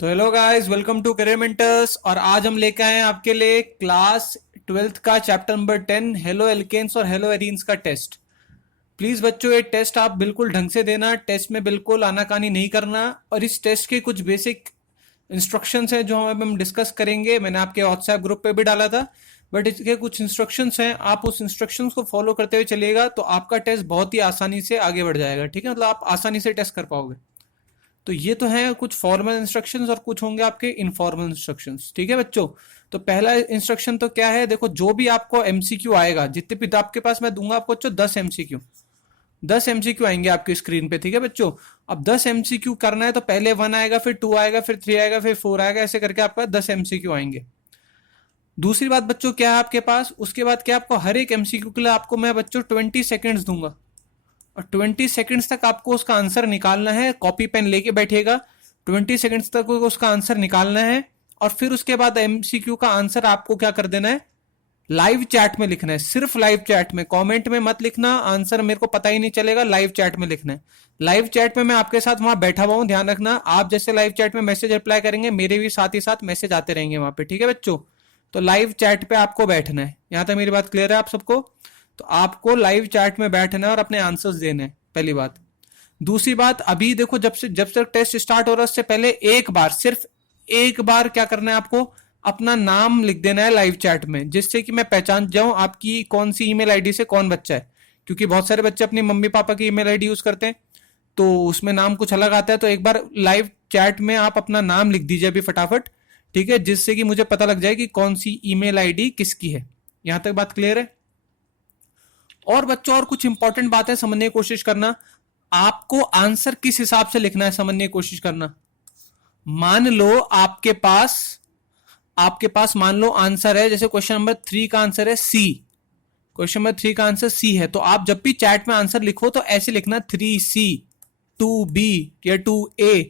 तो hello guys, welcome to career mentors. और आज हम लेके आए हैं आपके लिए क्लास 12th का चैप्टर नंबर 10 हेलो एल्केन्स और हेलो एरीन्स का टेस्ट। प्लीज बच्चों, ये टेस्ट आप बिल्कुल ढंग से देना। टेस्ट में बिल्कुल आनाकानी नहीं करना। और इस टेस्ट के कुछ बेसिक इंस्ट्रक्शंस हैं जो हम डिस्कस करेंगे। मैंने आपके व्हाट्सएप ग्रुप पे भी डाला था, बट इसके कुछ इंस्ट्रक्शंस हैं, आप उस इंस्ट्रक्शंस को फॉलो करते हुए चलिएगा तो आपका टेस्ट बहुत ही आसानी से आगे बढ़ जाएगा। ठीक है, मतलब आप आसानी से टेस्ट कर पाओगे। तो ये तो है कुछ फॉर्मल इंस्ट्रक्शंस और कुछ होंगे आपके इनफॉर्मल इंस्ट्रक्शंस। ठीक है बच्चों, तो पहला इंस्ट्रक्शन तो क्या है, देखो जो भी आपको एमसीक्यू आएगा, जितने भी आपके पास मैं दूंगा आपको बच्चों 10 एमसीक्यू, 10 एमसीक्यू आएंगे आपकी स्क्रीन पे। ठीक है बच्चों, अब 10 एमसीक्यू करना है तो पहले 1 आएगा, फिर 2 आएगा, फिर 3 आएगा, फिर 4 आएगा, ऐसे करके आपका 10 एमसीक्यू आएंगे। दूसरी बात बच्चों क्या है आपके पास, उसके बाद क्या आपको हर एक एमसीक्यू के लिए आपको मैं बच्चों 20 सेकेंड्स दूंगा और 20 सेकेंड्स तक आपको उसका आंसर निकालना है। कॉपी पेन लेके बैठिएगा, 20 सेकेंड्स तक उसका आंसर निकालना है। और फिर उसके बाद एमसीक्यू का आंसर आपको क्या कर देना है, लाइव चैट में लिखना है। सिर्फ लाइव चैट में, कमेंट में मत लिखना, आंसर मेरे को पता ही नहीं चलेगा। लाइव चैट में लिखना है। लाइव चैट में मैं आपके साथ वहां बैठा हुआ हूं, ध्यान रखना। आप जैसे लाइव चैट में मैसेज रिप्लाई करेंगे, मेरे भी साथ ही साथ मैसेज आते रहेंगे वहां पे। ठीक है बच्चों, तो लाइव चैट पे आपको बैठना है। यहां तक मेरी बात क्लियर है आप सबको? तो आपको लाइव चैट में बैठना है और अपने आंसर्स देने हैं, पहली बात। दूसरी बात, अभी देखो जब तक टेस्ट स्टार्ट हो रहा है उससे पहले एक बार, सिर्फ एक बार क्या करना है आपको, अपना नाम लिख देना है लाइव चैट में, जिससे कि मैं पहचान जाऊं आपकी कौन सी ईमेल आईडी से कौन बच्चा है। क्योंकि बहुत सारे बच्चे अपनी मम्मी पापा की ईमेल आईडी यूज करते हैं, तो उसमें नाम कुछ अलग आता है। तो एक बार लाइव चैट में आप अपना नाम लिख दीजिए अभी फटाफट। ठीक है, जिससे कि मुझे पता लग जाए कि कौन सी ईमेल आईडी किसकी है। यहां तक बात क्लियर है? और बच्चों और कुछ इंपॉर्टेंट बातें समझने की कोशिश करना। आपको आंसर किस हिसाब से लिखना है समझने की कोशिश करना। मान लो आपके पास मान लो आंसर है, जैसे क्वेश्चन नंबर 3 का आंसर है सी। क्वेश्चन नंबर 3 का आंसर सी है, तो आप जब भी चैट में आंसर लिखो तो ऐसे लिखना 3C, 2B या 2A।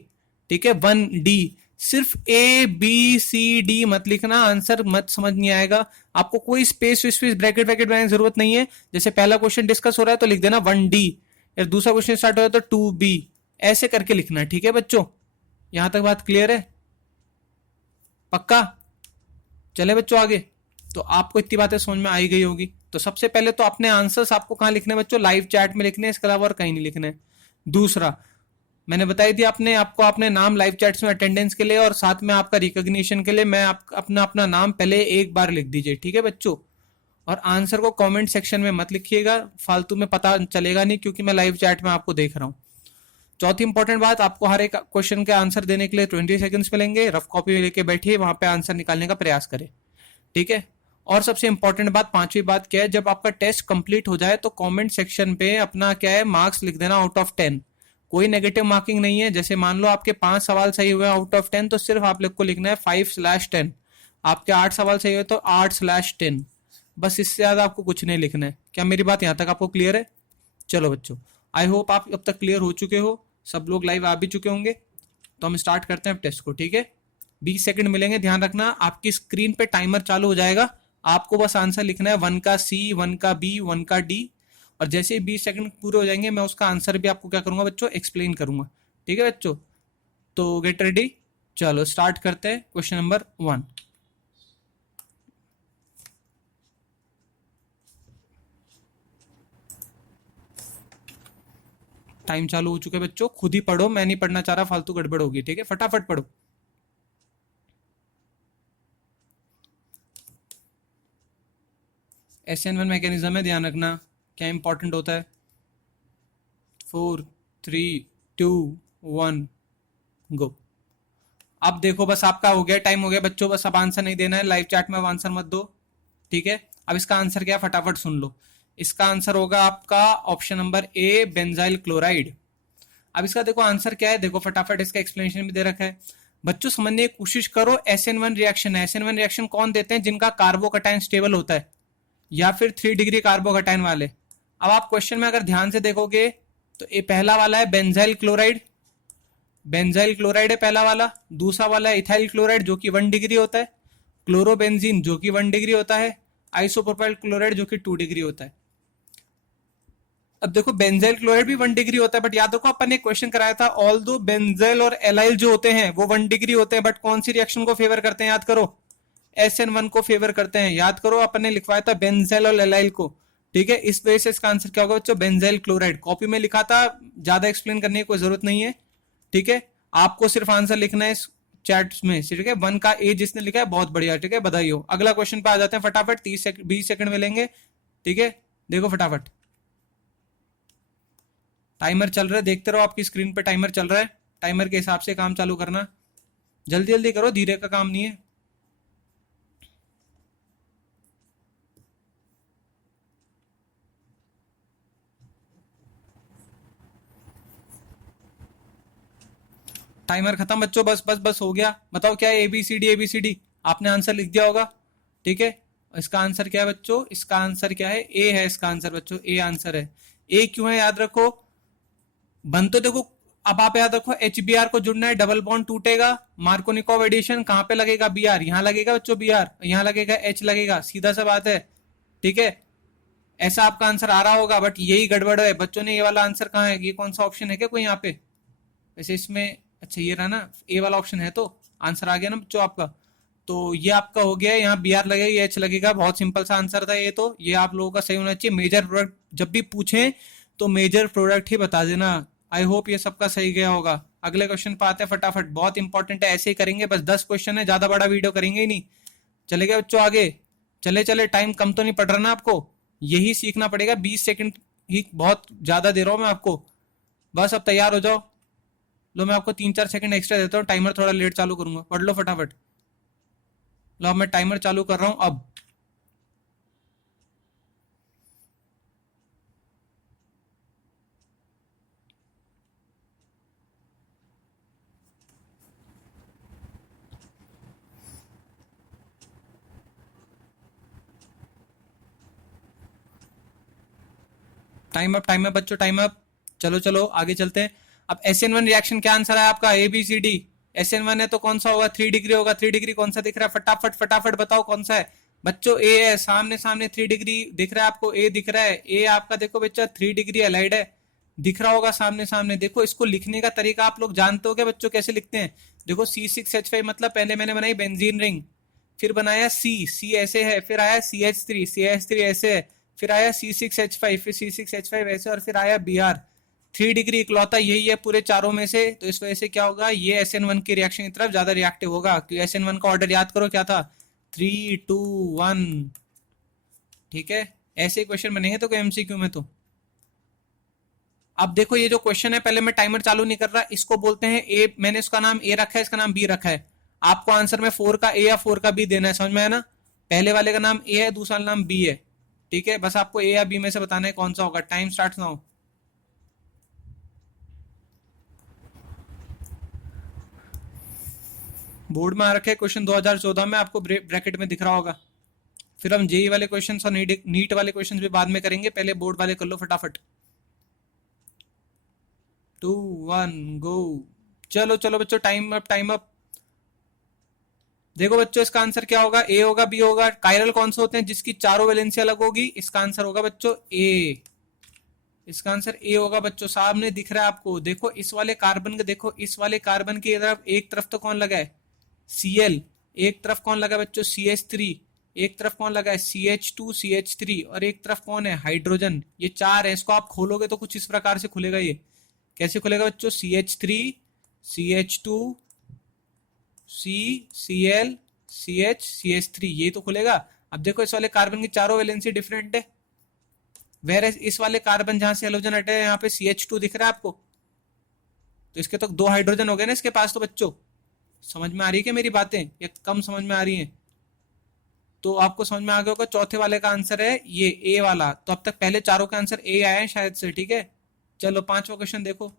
ठीक है, 1D। सिर्फ ABCD मत लिखना, आंसर मत समझ नहीं आएगा। आपको कोई स्पेस स्पेस ब्रैकेट ब्रैकेट बनाने की जरूरत नहीं है। जैसे पहला क्वेश्चन डिस्कस हो रहा है तो लिख देना 1D, या दूसरा क्वेश्चन स्टार्ट हो रहा है तो 2B, ऐसे करके लिखना। ठीक है बच्चों, यहां तक बात क्लियर है? पक्का? चले बच्चों आगे। तो आपको इतनी बातें समझ में आई गई होगी। तो सबसे पहले तो अपने आंसर्स आपको कहां लिखने हैं बच्चों, लाइव चैट में लिखने हैं, इसके अलावा और कहीं नहीं लिखने। दूसरा, मैंने बताई थी आपको अपने नाम लाइव चैट्स में अटेंडेंस के लिए और साथ में आपका रिकॉग्निशन के लिए मैं अपना अपना नाम पहले एक बार लिख दीजिए। ठीक है बच्चों, और आंसर को कमेंट सेक्शन में मत लिखिएगा, फालतू में पता चलेगा नहीं, क्योंकि मैं लाइव चैट में आपको देख रहा हूं। चौथी इंपॉर्टेंट बात, आपको हर एक क्वेश्चन के आंसर देने के लिए 20 सेकंड्स मिलेंगे। रफ कॉपी लेके बैठिए, वहां पे आंसर निकालने का प्रयास करें। ठीक है, और सबसे इंपॉर्टेंट बात, पांचवी बात क्या है, जब आपका टेस्ट कंप्लीट हो जाए तो कमेंट सेक्शन पे अपना क्या है मार्क्स लिख देना आउट ऑफ 10। कोई नेगेटिव मार्किंग नहीं है। जैसे मान लो आपके 5 सवाल सही हुए आउट ऑफ 10, तो सिर्फ आप लोग को लिखना है 5/10। आपके 8 सवाल सही हुए तो 8/10। बस, इससे ज्यादा आपको कुछ नहीं लिखना है। क्या मेरी बात यहां तक आपको क्लियर है? चलो बच्चों, आई होप आप अब तक क्लियर हो चुके हो, सब लोग लाइव आ भी चुके होंगे। तो हम स्टार्ट करते हैं टेस्ट को। ठीक है, 20 सेकंड मिलेंगे, ध्यान रखना। आपकी स्क्रीन पे टाइमर चालू हो जाएगा, आपको बस आंसर लिखना है 1 का C, 1 का B, 1 का D। और जैसे ही 20 सेकंड पूरे हो जाएंगे मैं उसका आंसर भी आपको क्या करूंगा बच्चों, एक्सप्लेन करूंगा। ठीक है बच्चों, तो गेट रेडी। चलो स्टार्ट करते हैं क्वेश्चन नंबर 1। टाइम चालू हो चुके बच्चों, खुद ही पढ़ो, मैं नहीं पढ़ना चाह रहा, फालतू गड़बड़ होगी। ठीक है, फटाफट पढ़ो। SN1 मैकेनिज्म है, ध्यान रखना क्या इंपॉर्टेंट होता है। 4, 3, 2, 1, गो। अब देखो, बस आपका हो गया, टाइम हो गया बच्चों, बस अब आंसर नहीं देना है लाइव चैट में, अब आंसर मत दो। ठीक है, अब इसका आंसर क्या है फटाफट सुन लो। इसका आंसर होगा आपका option number A, benzyl chloride. अब इसका देखो आंसर क्या है, देखो फटाफट, इसका एक्सप्लेनेशन भी दे रखा है। बच्चों समझने की कोशिश करो, SN1 रिएक्शन है। SN1 रिएक्शन कौन देते हैं, जिनका कार्बोकटाइन स्टेबल होता है, या फिर 3 डिग्री कार्बोकटाइन वाले। अब आप क्वेश्चन में अगर ध्यान से देखोगे तो ये पहला वाला है बेंजाइल क्लोराइड, बेंजाइल क्लोराइड है पहला वाला। दूसरा वाला है इथाइल क्लोराइड जो कि 1 डिग्री होता है, क्लोरोबेंजीन जो कि 1 डिग्री होता है, आइसोप्रोपाइल क्लोराइड जो कि 2 डिग्री होता है। अब देखो बेंजाइल क्लोराइड भी 1 डिग्री होता है, बट याद रखो अपन ने क्वेश्चन कराया था ऑल दो बेंजाइल और एलाइल जो होते हैं वो 1 डिग्री होते हैं, बट कौन सी रिएक्शन को फेवर करते हैं, याद करो, SN1 को फेवर करते हैं। याद करो अपन ने लिखवाया था बेंजाइल और एलाइल को, ठीक है। इस वजह से इसका आंसर क्या होगा बच्चों, बेंजाइल क्लोराइड। कॉपी में लिखा था, ज्यादा एक्सप्लेन करने की कोई जरूरत नहीं है, ठीक है। आपको सिर्फ आंसर लिखना है इस चैट में, ठीक है। 1 का ए जिसने लिखा है बहुत बढ़िया, ठीक है, बधाई हो। अगला क्वेश्चन पे आ जाते हैं फटाफट, 20 सेकंड मिलेंगे, ठीक है। देखो फटाफट टाइमर चल रहा है, देखते रहो, आपकी स्क्रीन पे टाइमर चल रहा है, टाइमर के हिसाब से काम चालू करना, जल्दी जल्दी करो, धीरे का काम नहीं है। टाइमर खत्म बच्चों, बस बस बस हो गया। बताओ क्या है, ABCD ABCD, आपने आंसर लिख दिया होगा, ठीक है। इसका आंसर क्या है बच्चों, इसका आंसर क्या है, ए है इसका आंसर बच्चों, ए आंसर है। ए क्यों है याद रखो, बन तो देखो, अब आप याद रखो HBr को जुड़ना है, डबल बॉन्ड टूटेगा, मार्कोनिकॉव एडिशन कहां पे लगेगा, Br यहां लगेगा बच्चों, Br यहां लगेगा, H लगेगा, सीधा सा बात है, ठीक है। ऐसा आपका आंसर आ रहा होगा, बट यही गड़बड़ है बच्चों ने, ये वाला आंसर कहाँ है, ये कौन सा ऑप्शन है क्या कोई यहाँ पे, वैसे इसमें, अच्छा ये रहा ना, ए वाला ऑप्शन है, तो आंसर आ गया ना बच्चों आपका। तो ये आपका हो गया, यहाँ Br लगेगा, ये H लगेगा, बहुत सिंपल सा आंसर था ये, तो ये आप लोगों का सही होना चाहिए। मेजर प्रोडक्ट जब भी पूछें तो मेजर प्रोडक्ट ही बता देना। आई होप ये सबका सही गया होगा। अगले क्वेश्चन पे आते हैं फटाफट, बहुत इंपॉर्टेंट है, ऐसे ही करेंगे, बस 10 क्वेश्चन है, ज्यादा बड़ा वीडियो करेंगे ही नहीं। चलेगा बच्चों आगे, चले चले, टाइम कम तो नहीं पड़ रहा ना आपको, यही सीखना पड़ेगा, 20 सेकंड ही बहुत ज्यादा दे रहा हूं मैं आपको, बस अब तैयार हो जाओ। लो मैं आपको 3-4 सेकंड एक्स्ट्रा देता हूँ, टाइमर थोड़ा लेट चालू करूंगा, पढ़ लो फटाफट। लो अब मैं टाइमर चालू कर रहा हूँ अब। टाइम अप बच्चों, टाइम अप। चलो चलो आगे चलते हैं। अब SN1 रिएक्शन क्या आंसर है आपका, ABCD। SN1 है तो कौन सा होगा, 3 डिग्री होगा। 3 डिग्री कौन सा दिख रहा है, फटाफट फटाफट बताओ कौन सा है बच्चों, ए है, सामने सामने 3 डिग्री दिख रहा है आपको, ए दिख रहा है, ए आपका देखो बच्चा 3 डिग्री अलाइड है, दिख रहा होगा सामने सामने। देखो इसको लिखने का तरीका आप लोग जानते हो क्या बच्चों, कैसे लिखते हैं, देखो C6H5 मतलब पहले मैंने बनाई बेंजीन रिंग, फिर बनाया C ऐसे है, फिर आया CH3 ऐसे है, फिर आया C6H5, फिर C6H5 ऐसे, और फिर आया Br। 3 डिग्री इकलौता यही है पूरे चारों में से, तो इस वजह से क्या होगा, ये SN1 की रिएक्शन की तरफ ज्यादा रिएक्टिव होगा, क्योंकि SN1 का ऑर्डर याद करो क्या था, 3 2 1, ठीक है। ऐसे क्वेश्चन बनेंगे तो MCQ में। तो अब देखो ये जो क्वेश्चन है, पहले मैं टाइमर चालू नहीं कर रहा, इसको बोलते हैं ए, मैंने इसका नाम ए रखा है, इसका नाम बी रखा है। आपको आंसर में 4 का ए या 4 का बी देना है, समझ में आया ना। पहले वाले का नाम ए है, दूसरा नाम बी है, ठीक है। बस आपको ए या बी में से बताना है कौन सा होगा। Time start now. बोर्ड में आ रखे क्वेश्चन 2014 में, आपको ब्रैकेट में दिख रहा होगा। फिर हम जेई वाले क्वेश्चन और नीट वाले क्वेश्चन भी बाद में करेंगे, पहले बोर्ड वाले कर लो फटाफट। 2 1 गो। चलो चलो बच्चों, टाइम अप टाइम अप। देखो बच्चों इसका आंसर क्या होगा, ए होगा, बी होगा। कायरल कौन से होते हैं, जिसकी चारों वैलेंसी अलग होगी, इसका आंसर होगा बच्चों ए। इसका आंसर ए होगा बच्चों, सामने दिख रहा है आपको, देखो इस वाले कार्बन के, देखो इस वाले कार्बन की तरफ एक तरफ तो कौन लगा है, Cl, एक तरफ कौन लगा है बच्चों, CH3, एक तरफ कौन लगा है, CH2 CH3, और एक तरफ कौन है, हाइड्रोजन। ये 4 है, इसको आप खोलोगे तो कुछ इस प्रकार से खुलेगा। ये कैसे खुलेगा बच्चों, CH3 CH2 CCl CH CH3, ये तो खुलेगा। अब देखो इस वाले कार्बन की चारों वैलेंसी डिफरेंट है, वेर इस वाले कार्बन जहां से हेलोजन हटे हैं, यहाँ पे CH2 दिख रहा है आपको, तो इसके तो 2 हाइड्रोजन हो गए ना इसके पास। तो बच्चों समझ में आ रही है क्या मेरी बातें, या कम समझ में आ रही हैं। तो आपको समझ में आ गया होगा, चौथे वाले का आंसर है ये ए वाला। तो अब तक पहले चारों का आंसर ए आया है शायद से, ठीक है। चलो पांचवा क्वेश्चन देखो।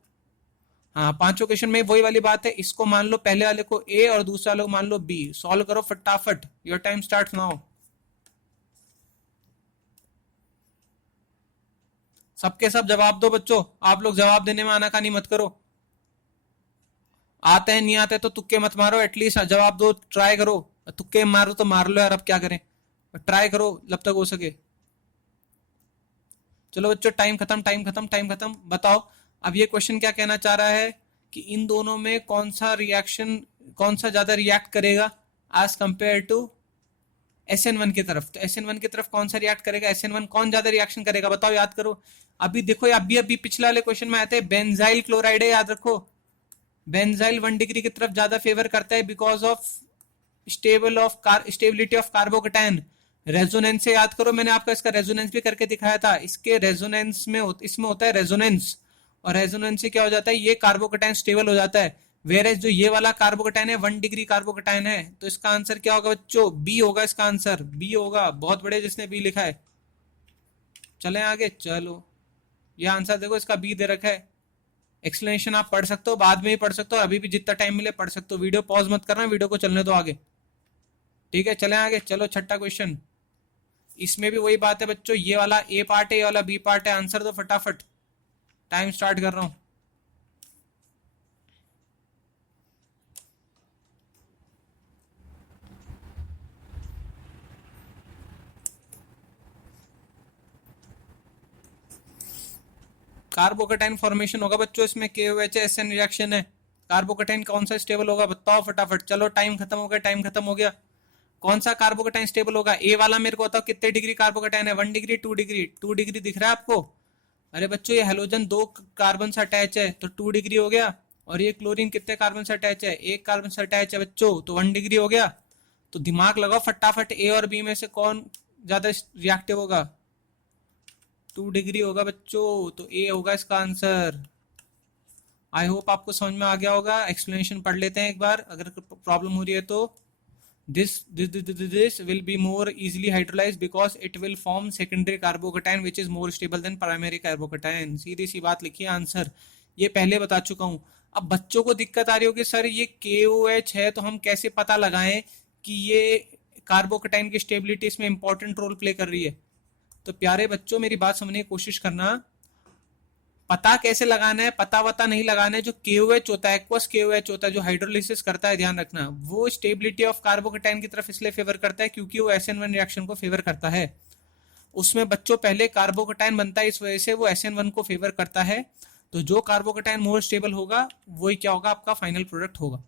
हाँ पांचों क्वेश्चन में वही वाली बात है, इसको मान लो पहले वाले को ए और दूसरे वाले को मान लो बी। सॉल्व करो फटाफट, योर टाइम स्टार्ट नाउ। सबके सब जवाब दो बच्चों, आप लोग जवाब देने में आनाकानी मत करो। आते हैं नहीं आते तो तुक्के मत मारो, एटलीस्ट जवाब दो, ट्राई करो। तुक्के मारो तो मार लो यार, अब क्या करें, ट्राई करो जब तक हो सके। चलो बच्चों, टाइम खत्म, टाइम खत्म, टाइम खत्म। बताओ अब ये क्वेश्चन क्या कहना चाह रहा है कि इन दोनों में कौन सा रिएक्शन, कौन सा ज्यादा रिएक्ट करेगा एज कंपेयर टू SN1 की तरफ। तो SN1 की तरफ कौन सा रिएक्ट करेगा, SN1 कौन ज्यादा रिएक्शन करेगा, बताओ, याद करो। अभी देखो, अभी अभी पिछले वाले क्वेश्चन में आते हैं बेंजाइल क्लोराइड है, याद रखो। बेंजाइल 1 डिग्री की तरफ ज्यादा फेवर करता है because of stability of carbocation. Resonance से याद करो, मैंने आपको इसका रेजोनेंस भी करके दिखाया था। इसके रेजोनेंस में इसमें होता है रेजोनेंस, और रेजोनेंस से क्या हो जाता है, ये कार्बोकेटाइन स्टेबल हो जाता है। वेरेज जो ये वाला कार्बोकेटाइन है 1 डिग्री कार्बोकेटाइन है। तो इसका आंसर क्या होगा बच्चों, बी होगा। इसका आंसर बी होगा। बहुत बड़े जिसने बी लिखा है। चलें आगे, चलो ये आंसर देखो, इसका बी दे रखा है। एक्सप्लेनेशन आप पढ़ सकते हो, बाद में ही पढ़ सकते हो, अभी भी जितना टाइम मिले पढ़ सकते हो। वीडियो पॉज मत करना, वीडियो को चलने दो आगे। ठीक है, चलें आगे। चलो छठा क्वेश्चन। इसमें भी वही बात है बच्चों, ये वाला ए पार्ट है, ये वाला बी पार्ट है। आंसर दो फटाफट, टाइम स्टार्ट कर रहा हूं। कार्बोकेटाइन फॉर्मेशन होगा बच्चों इसमें, KOH SN रिएक्शन है। कार्बोकेटाइन कौन सा स्टेबल होगा, बताओ फटाफट। चलो टाइम खत्म हो गया, टाइम खत्म हो गया। कौन सा कार्बोकेटाइन स्टेबल होगा, ए वाला। मेरे को बताओ कितने डिग्री कार्बोकेटाइन है, 1 डिग्री, 2 डिग्री। 2 डिग्री दिख रहा है आपको। अरे बच्चों, ये हेलोजन 2 कार्बन से अटैच है तो 2 डिग्री हो गया। और ये क्लोरीन कितने कार्बन से अटैच है, 1 कार्बन से अटैच है बच्चों, तो 1 डिग्री हो गया। तो दिमाग लगाओ फटाफट, ए और बी में से कौन ज्यादा रिएक्टिव होगा। 2 डिग्री होगा बच्चों, तो ए होगा इसका आंसर। आई होप आपको समझ में आ गया होगा। एक्सप्लेनेशन पढ़ लेते हैं एक बार, अगर प्रॉब्लम हो रही है तो। This will be more easily hydrolyzed because it will form secondary carbocation which is more stable than primary carbocation। सीधी सी बात लिखी है आंसर। ये पहले बता चुका हूं। अब बच्चों को दिक्कत आ रही होगी, सर ये KOH है तो हम कैसे पता लगाएं कि ये कार्बोकेटाइन की स्टेबिलिटी इसमें इंपॉर्टेंट रोल प्ले कर रही है। तो प्यारे बच्चों, मेरी बात समझने की कोशिश करना। पता कैसे लगाना है, पता वता नहीं लगाना है। जो KOH होता है, एक्वस KOH होता है, जो हाइड्रोलिसिस करता है, ध्यान रखना, वो स्टेबिलिटी ऑफ कार्बोकेटाइन की तरफ इसलिए फेवर करता है क्योंकि वो SN1 रिएक्शन को फेवर करता है। उसमें बच्चों पहले कार्बोकेटाइन बनता है, इस वजह से वो SN1 को फेवर करता है। तो जो कार्बोकेटाइन मोर स्टेबल होगा वही क्या होगा, आपका फाइनल प्रोडक्ट होगा।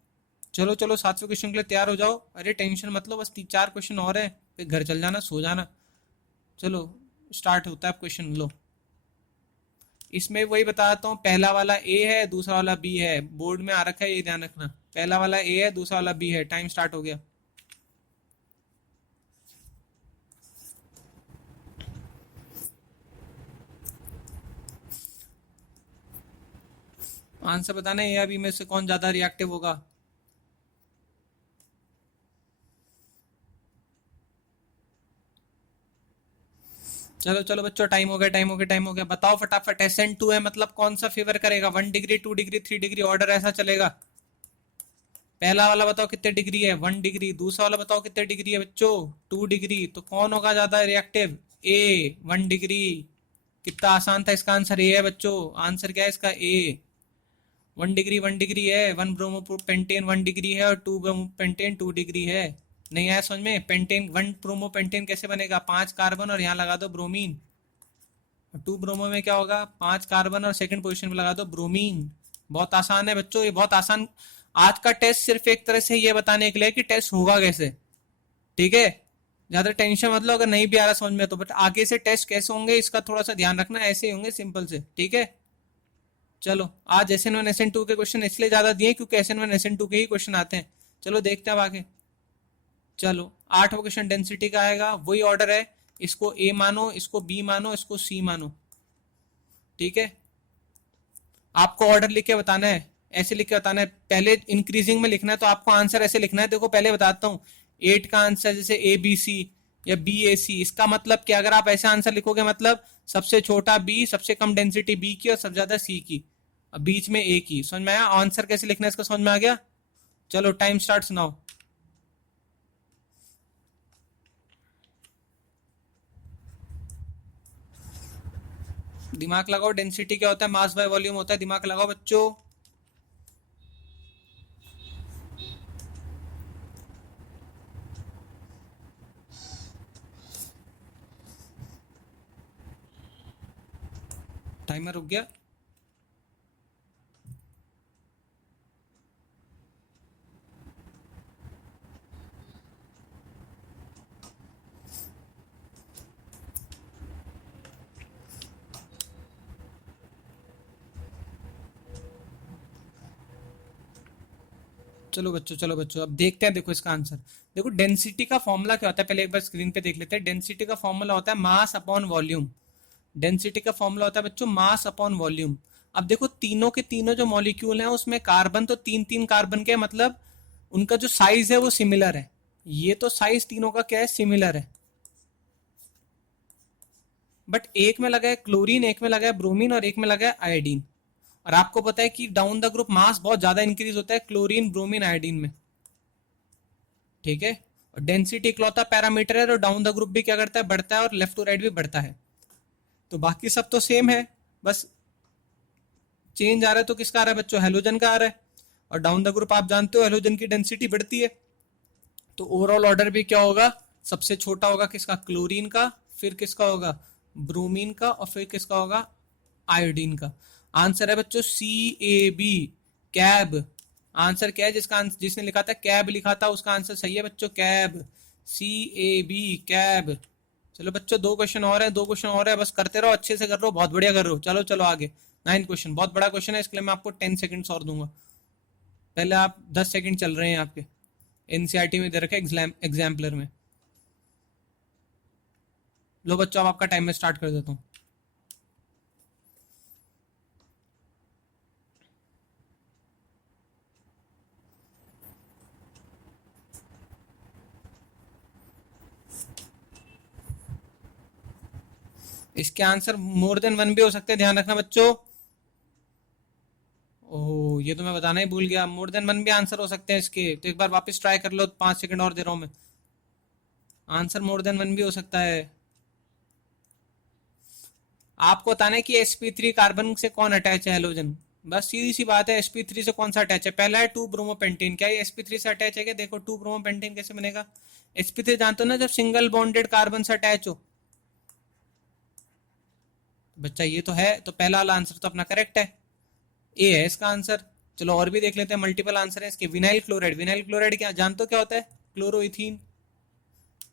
चलो चलो, 7वें क्वेश्चन के लिए तैयार हो जाओ। अरे टेंशन मत लो, बस 3-4 क्वेश्चन और है, फिर घर चल जाना, सो जाना। चलो स्टार्ट होता है क्वेश्चन, लो। इसमें वही बताता हूँ, पहला वाला ए है, दूसरा वाला बी है। बोर्ड में आ रखा है, ये ध्यान रखना। पहला वाला ए है, दूसरा वाला बी है। टाइम स्टार्ट हो गया। आंसर बताना, ए या बी में से कौन ज्यादा रिएक्टिव होगा। चलो चलो बच्चों, टाइम हो गया, टाइम हो गया, टाइम हो गया। बताओ फटाफट। SN2 है मतलब कौन सा फेवर करेगा, 1 डिग्री, 2 डिग्री, 3 डिग्री, ऑर्डर ऐसा चलेगा। पहला वाला बताओ कितने डिग्री है, 1 डिग्री। दूसरा वाला बताओ कितने डिग्री है बच्चों, 2 डिग्री। तो कौन होगा ज्यादा रिएक्टिव, ए, 1 डिग्री। कितना आसान था, इसका आंसर ए है बच्चों। आंसर क्या है इसका, ए। 1 डिग्री 1 डिग्री है, 1 ब्रोमोपेंटेन 1 डिग्री है, और 2 ब्रोमोपेंटेन 2 डिग्री है। नहीं आया समझ में। पेंटेन 1 ब्रोमोपेंटेन कैसे बनेगा, 5 कार्बन और यहाँ लगा दो ब्रोमीन। 2 ब्रोमो में क्या होगा, 5 कार्बन और सेकंड पोजीशन पे लगा दो ब्रोमीन। बहुत आसान है बच्चों, ये बहुत आसान। आज का टेस्ट सिर्फ एक तरह से ये बताने के लिए कि टेस्ट होगा कैसे। ठीक है, ज्यादा टेंशन मत लो अगर नहीं भी आ रहा समझ में तो, बट आगे से टेस्ट कैसे होंगे इसका थोड़ा सा ध्यान रखना। ऐसे ही होंगे सिंपल से, ठीक है। चलो, आज SN1 SN2 के क्वेश्चन इसलिए ज्यादा दिए क्योंकि SN1 SN2 के ही क्वेश्चन आते हैं। चलो देखते हैं अब आगे। चलो, 8वां क्वेश्चन डेंसिटी का आएगा, वही ऑर्डर है। इसको ए मानो, इसको बी मानो, इसको सी मानो। ठीक है, आपको ऑर्डर लिख के बताना है, ऐसे लिख के बताना है। पहले इंक्रीजिंग में लिखना है, तो आपको आंसर ऐसे लिखना है। देखो पहले बताता हूँ, 8 का आंसर जैसे ABC या BAC। इसका मतलब कि अगर आप ऐसे आंसर लिखोगे, मतलब सबसे छोटा B, सबसे कम डेंसिटी B की और सबसे ज्यादा C की, और बीच में A की। समझ में आया आंसर कैसे लिखना है इसका, समझ में आ गया। चलो टाइम स्टार्ट सुनाओ। दिमाग लगाओ, डेंसिटी क्या होता है, मास बाय वॉल्यूम होता है। दिमाग लगाओ बच्चों। टाइमर रुक गया। चलो बच्चों अब देखते हैं। देखो इसका आंसर, देखो डेंसिटी का फॉर्मूला क्या होता है, पहले एक बार स्क्रीन पे देख लेते हैं। डेंसिटी का फॉर्मूला होता है मास अपॉन वॉल्यूम। डेंसिटी का फॉर्मूला होता है बच्चों मास अपॉन वॉल्यूम। अब देखो तीनों के तीनों जो मॉलिक्यूल हैं उसमें कार्बन तो तीन तीन कार्बन के, मतलब उनका जो साइज है वो सिमिलर है। ये तो साइज तीनों का क्या है, सिमिलर है। बट एक में लगा है क्लोरीन, एक में लगा है ब्रोमीन और एक में लगा है आयोडीन। और आपको पता है कि डाउन द ग्रुप मास बहुत ज्यादा इंक्रीज होता है क्लोरीन ब्रोमीन आयोडीन में। ठीक है, और डेंसिटी इकलौता पैरामीटर है, और डाउन द ग्रुप भी क्या करता है, बढ़ता है, और लेफ्ट टू राइट भी बढ़ता है। तो बाकी सब तो सेम है, बस चेंज आ रहा है तो किसका आ रहा है बच्चों, हेलोजन का आ रहा है। और डाउन द ग्रुप आप जानते हो हेलोजन की डेंसिटी बढ़ती है। तो ओवरऑल ऑर्डर भी क्या होगा, सबसे छोटा होगा किसका, क्लोरीन का, फिर किसका होगा, ब्रोमीन का, और फिर किसका होगा, आयोडीन का। आंसर है बच्चों CAB, कैब। आंसर क्या है, जिसने लिखा था कैब लिखा था उसका आंसर सही है बच्चों, कैब, CAB, कैब। चलो बच्चों दो क्वेश्चन और है, दो क्वेश्चन और है, बस करते रहो, अच्छे से कर रहे हो, बहुत बढ़िया कर रहे हो। चलो चलो आगे। 9 क्वेश्चन बहुत बड़ा क्वेश्चन है, इसके लिए मैं आपको 10 सेकंड्स और दूंगा। पहले आप 10 सेकंड चल रहे हैं आपके, एनसीईआरटी में दे रखे एग्जाम्पलर में। लो बच्चों अब आपका टाइम में स्टार्ट कर देता हूँ। इसके आंसर मोर देन वन भी हो सकते हैं, ध्यान रखना बच्चों। ओह ये तो मैं बताना ही भूल गया, मोर देन वन भी आंसर हो सकते हैं इसके। तो एक बार वापस ट्राई कर लो, 5 सेकंड और दे रहा हूँ मैं। आंसर मोर देन वन भी हो सकता है। आपको बताना है कि sp3 कार्बन से कौन अटैच है, हेलोजन। बस सीधी सी बात है, sp3 से कौन सा अटैच है, पहला है 2 ब्रोमोपेंटीन। क्या ये sp3 से अटैच है क्या, देखो 2 ब्रोमोपेंटीन कैसे बनेगा। sp3 जानते हो ना, जब सिंगल बॉन्डेड कार्बन से अटैच हो। बच्चा ये तो है, तो पहला वाला आंसर तो अपना करेक्ट है, ए है इसका आंसर। चलो और भी देख लेते हैं, मल्टीपल आंसर है इसके। विनाइल क्लोराइड, विनाइल क्लोराइड क्या जानते हो क्या होता है, क्लोरोइथीन,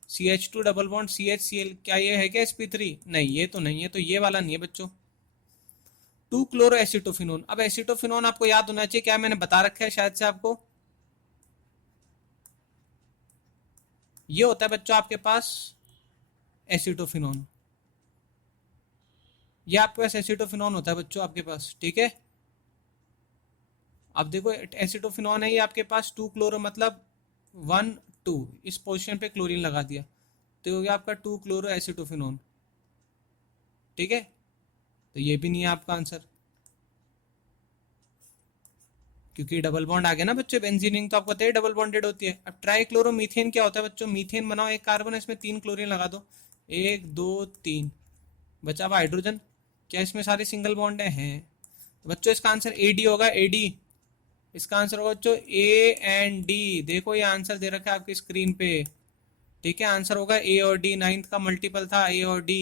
CH2 डबल बॉन्ड CHCl। क्या ये है क्या sp3, नहीं ये तो नहीं है, तो ये वाला नहीं है बच्चों। 2 क्लोरो एसिटोफिनोन। अब एसिटोफिनोन आपको याद होना चाहिए, क्या मैंने बता रखा है शायद से आपको। ये होता है बच्चों आपके पास एसिटोफिनोन, ये आपके पास एसिटोफिनोन होता है बच्चों आपके पास, ठीक है। अब देखो एसिटोफिनोन है ये आपके पास, 2 क्लोरो मतलब 1 2, इस पोजीशन पे क्लोरीन लगा दिया तो हो गया आपका 2 क्लोरो एसिटोफिनोन, ठीक है। तो ये भी नहीं है आपका आंसर, क्योंकि डबल बॉन्ड आ गया ना बच्चों। बेंजीनिंग तो आपको पता है डबल बॉन्डेड होती है। अब ट्राइक्लोरोमीथेन क्या होता है बच्चों, मीथेन बनाओ, एक कार्बन है इसमें 3 क्लोरीन लगा दो, 1 2 3, बचा अब हाइड्रोजन। क्या इसमें सारे सिंगल बॉन्ड हैं, तो बच्चों इसका आंसर AD होगा, AD। इसका आंसर होगा बच्चों A and D। देखो ये आंसर दे रखा है आपकी स्क्रीन पे, ठीक है। आंसर होगा A और D, 9th का मल्टीपल था A और D।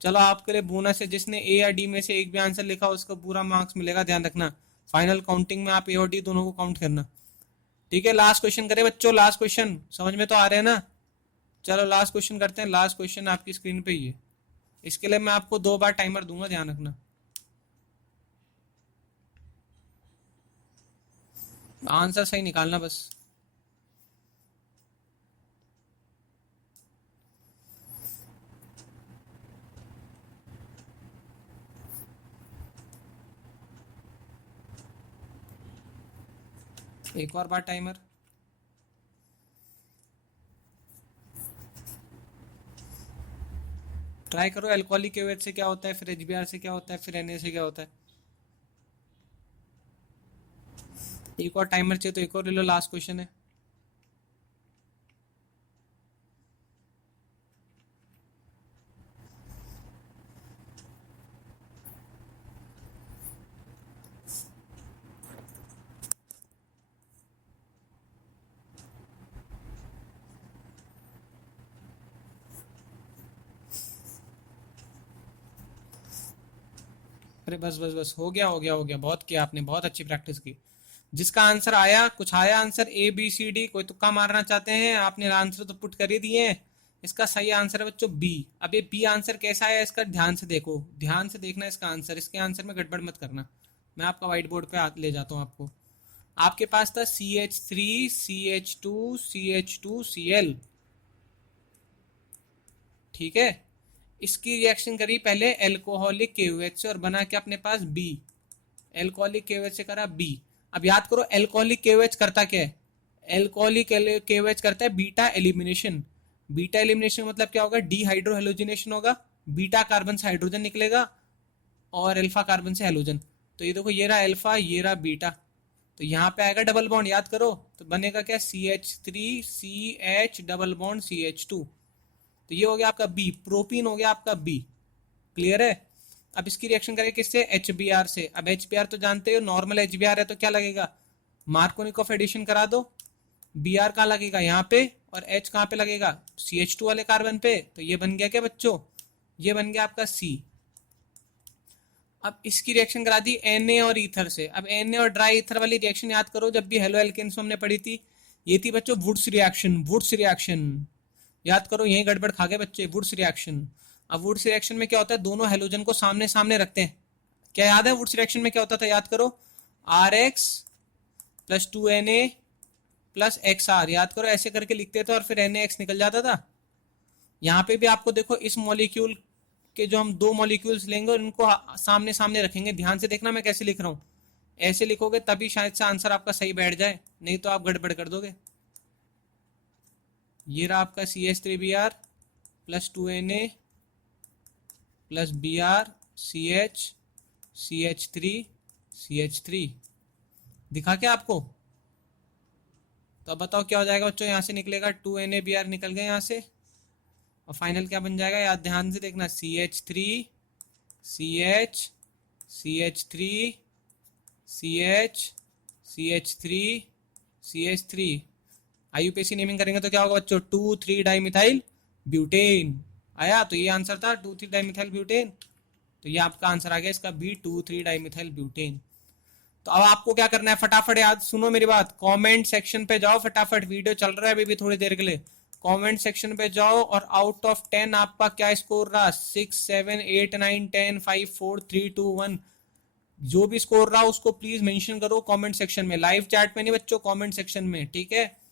चलो आपके लिए बोनस है, जिसने A या D में से एक भी आंसर लिखा उसको पूरा मार्क्स मिलेगा, ध्यान रखना। फाइनल काउंटिंग में आप A और D दोनों को काउंट करना, ठीक है। लास्ट क्वेश्चन करें बच्चों, लास्ट क्वेश्चन, समझ में तो आ रहे हैं ना। चलो लास्ट क्वेश्चन करते हैं, लास्ट क्वेश्चन आपकी स्क्रीन पे ही है। इसके लिए मैं आपको 2 बार टाइमर दूंगा, ध्यान रखना। आंसर सही निकालना बस। एक और बार टाइमर। ट्राई करो, एल्कोहलिक एवेट से क्या होता है, फिर HBr से क्या होता है, फिर Na से क्या होता है। एक और टाइमर चाहिए तो एक और ले लो, लास्ट क्वेश्चन है। अरे बस बस बस, हो गया हो गया हो गया, बहुत किया आपने, बहुत अच्छी प्रैक्टिस की। जिसका आंसर आया, कुछ आया answer A B C D, कोई तुक्का मारना चाहते हैं? आपने आंसर तो पुट कर ही दिए हैं। इसका सही आंसर है बच्चों बी। अब ये बी आंसर कैसा है इसका, ध्यान से देखो, ध्यान से देखना इसका आंसर, इसके आंसर में गड़बड़ मत करना। मैं आपका व्हाइट बोर्ड पे ले जाता हूँ आपको। आपके पास था CH3 CH2 CH2Cl, ठीक है। इसकी रिएक्शन करी पहले एल्कोहलिक KOH से और बना के अपने पास बी। एल्कोहलिक KOH से करा बी। अब याद करो एल्कोहलिक KOH करता क्या है? एल्कोहलिक KOH करता है बीटा एलिमिनेशन। बीटा एलिमिनेशन मतलब क्या होगा? डीहाइड्रो हेलोजिनेशन होगा, बीटा कार्बन से हाइड्रोजन निकलेगा और अल्फा कार्बन से हेलोजन। तो ये देखो, ये रहा अल्फा, ये रहा बीटा, तो यहाँ पे आएगा डबल बॉन्ड, याद करो, तो बनेगा क्या? CH3CH double bond CH2। तो ये हो गया आपका बी, प्रोपीन हो गया आपका बी। क्लियर है? अब इसकी रिएक्शन करें किससे? HBr से। अब HBr तो जानते हो नॉर्मल HBr है, तो क्या लगेगा? मार्कोनिकोव एडिशन करा दो, Br कहाँ लगेगा? यहाँ पे, और H कहाँ पे लगेगा? CH2 वाले कार्बन पे। तो ये बन गया क्या बच्चों? ये बन गया आपका C। अब इसकी रिएक्शन करा दी Na और ईथर से। अब Na और ड्राई ईथर वाली रिएक्शन याद करो, जब भी हेलो एल्केन्स में हमने पढ़ी थी, ये थी बच्चों वुड्स रिएक्शन। वुड्स रिएक्शन याद करो, यही गड़बड़ खा गए बच्चे, वुड्स रिएक्शन। अब वुड्स रिएक्शन में क्या होता है? दोनों हेलोजन को सामने सामने रखते हैं। क्या याद है वुड्स रिएक्शन में क्या होता था? याद करो, RX + 2Na + XR, याद करो, ऐसे करके लिखते थे और फिर NaX निकल जाता था। यहाँ पे भी आपको देखो, इस मॉलिक्यूल के जो हम दो मॉलिक्यूल्स लेंगे और इनको सामने सामने रखेंगे। ध्यान से देखना मैं कैसे लिख रहा हूँ, ऐसे लिखोगे तभी शायद से आंसर आपका सही बैठ जाए, नहीं तो आप गड़बड़ कर दोगे। ये रहा आपका CH3Br + 2Na + Br CH CH3 दिखा क्या आपको? तो अब बताओ क्या हो जाएगा बच्चों? यहाँ से निकलेगा 2NaBr, निकल गए यहाँ से, और फाइनल क्या बन जाएगा? याद ध्यान से देखना, CH3 CH CH3 CH CH3 CH3। IUPAC naming करेंगे तो क्या होगा बच्चों? 2,3 डाइमिथाइल ब्यूटेन आया। तो ये आंसर था 2,3 डाइमिथाइल ब्यूटेन। तो ये आपका आंसर आ गया इसका बी, 2,3 डाइमिथाइल ब्यूटेन। तो अब आपको क्या करना है? फटाफट याद सुनो मेरी बात, कमेंट सेक्शन पे जाओ फटाफट, वीडियो चल रहा है अभी भी थोड़ी देर के लिए। कमेंट सेक्शन पे जाओ और आउट ऑफ 10 आपका क्या स्कोर रहा? 6 7 8 9 10 5 4 3 2 1। जो भी स्कोर रहा उसको प्लीज मेंशन करो कमेंट सेक्शन में, लाइव चैट में नहीं बच्चों, कमेंट सेक्शन में, ठीक है।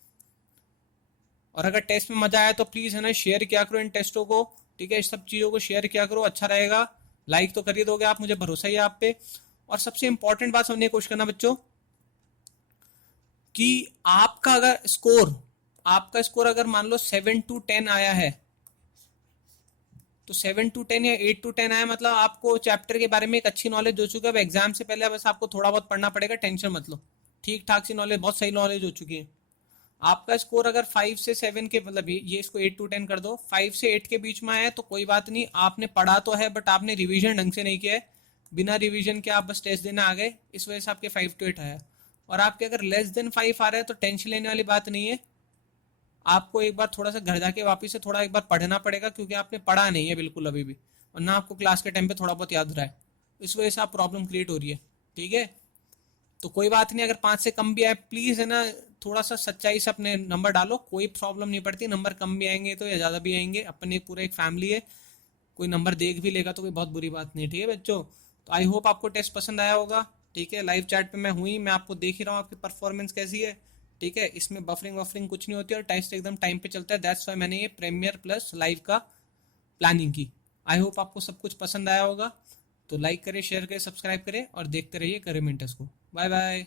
और अगर टेस्ट में मजा आया तो प्लीज है ना शेयर किया करो इन टेस्टों को, ठीक है, इस सब चीजों को शेयर किया करो, अच्छा रहेगा। लाइक तो कर ही दोगे आप, मुझे भरोसा ही है आप पे। और सबसे इंपॉर्टेंट बात समझने की कोशिश करना बच्चों, कि आपका स्कोर अगर मान लो 7 to 10 आया है, तो 7 to 10 या 8 to 10 आया मतलब आपको चैप्टर के बारे में एक अच्छी नॉलेज हो चुकी है। अब एग्जाम से पहले बस आपको थोड़ा बहुत पढ़ना पड़ेगा, टेंशन मत लो, ठीक ठाक सी नॉलेज, बहुत सही नॉलेज हो चुकी है। आपका स्कोर अगर 5 से 7 के, मतलब ये इसको 8 to 10 कर दो, 5 से 8 के बीच में आया तो कोई बात नहीं, आपने पढ़ा तो है बट आपने रिवीजन ढंग से नहीं किया है, बिना रिवीजन के आप बस टेस्ट देने आ गए, इस वजह से आपके 5 to 8 आया। और आपके अगर लेस देन 5 आ रहा है तो टेंशन लेने वाली बात नहीं है, आपको एक बार थोड़ा सा घर जाके वापस से थोड़ा एक बार पढ़ना पड़ेगा, क्योंकि आपने पढ़ा नहीं है बिल्कुल अभी भी, और ना आपको क्लास के टाइम पे थोड़ा बहुत याद रहा है, इस वजह से आप प्रॉब्लम क्रिएट हो रही है, ठीक है। तो कोई बात नहीं, अगर 5 से कम भी आए प्लीज है ना, थोड़ा सा सच्चाई से अपने नंबर डालो, कोई प्रॉब्लम नहीं पड़ती, नंबर कम भी आएंगे तो या ज़्यादा भी आएंगे, अपने पूरा एक फैमिली है, कोई नंबर देख भी लेगा तो कोई बहुत बुरी बात नहीं है, ठीक है बच्चों। तो आई होप आपको टेस्ट पसंद आया होगा, ठीक है। लाइव चैट पे मैं हुई, मैं आपको देख ही रहा हूँ आपकी परफॉर्मेंस कैसी है, ठीक है। इसमें बफरिंग वफरिंग कुछ नहीं होती और टेस्ट एकदम टाइम पे चलता है, दैट्स वाई मैंने ये प्रीमियर प्लस लाइव का प्लानिंग की। आई होप आपको सब कुछ पसंद आया होगा, तो लाइक करें, शेयर करें, सब्सक्राइब करें और देखते रहिए करें मिनटस को। Bye bye.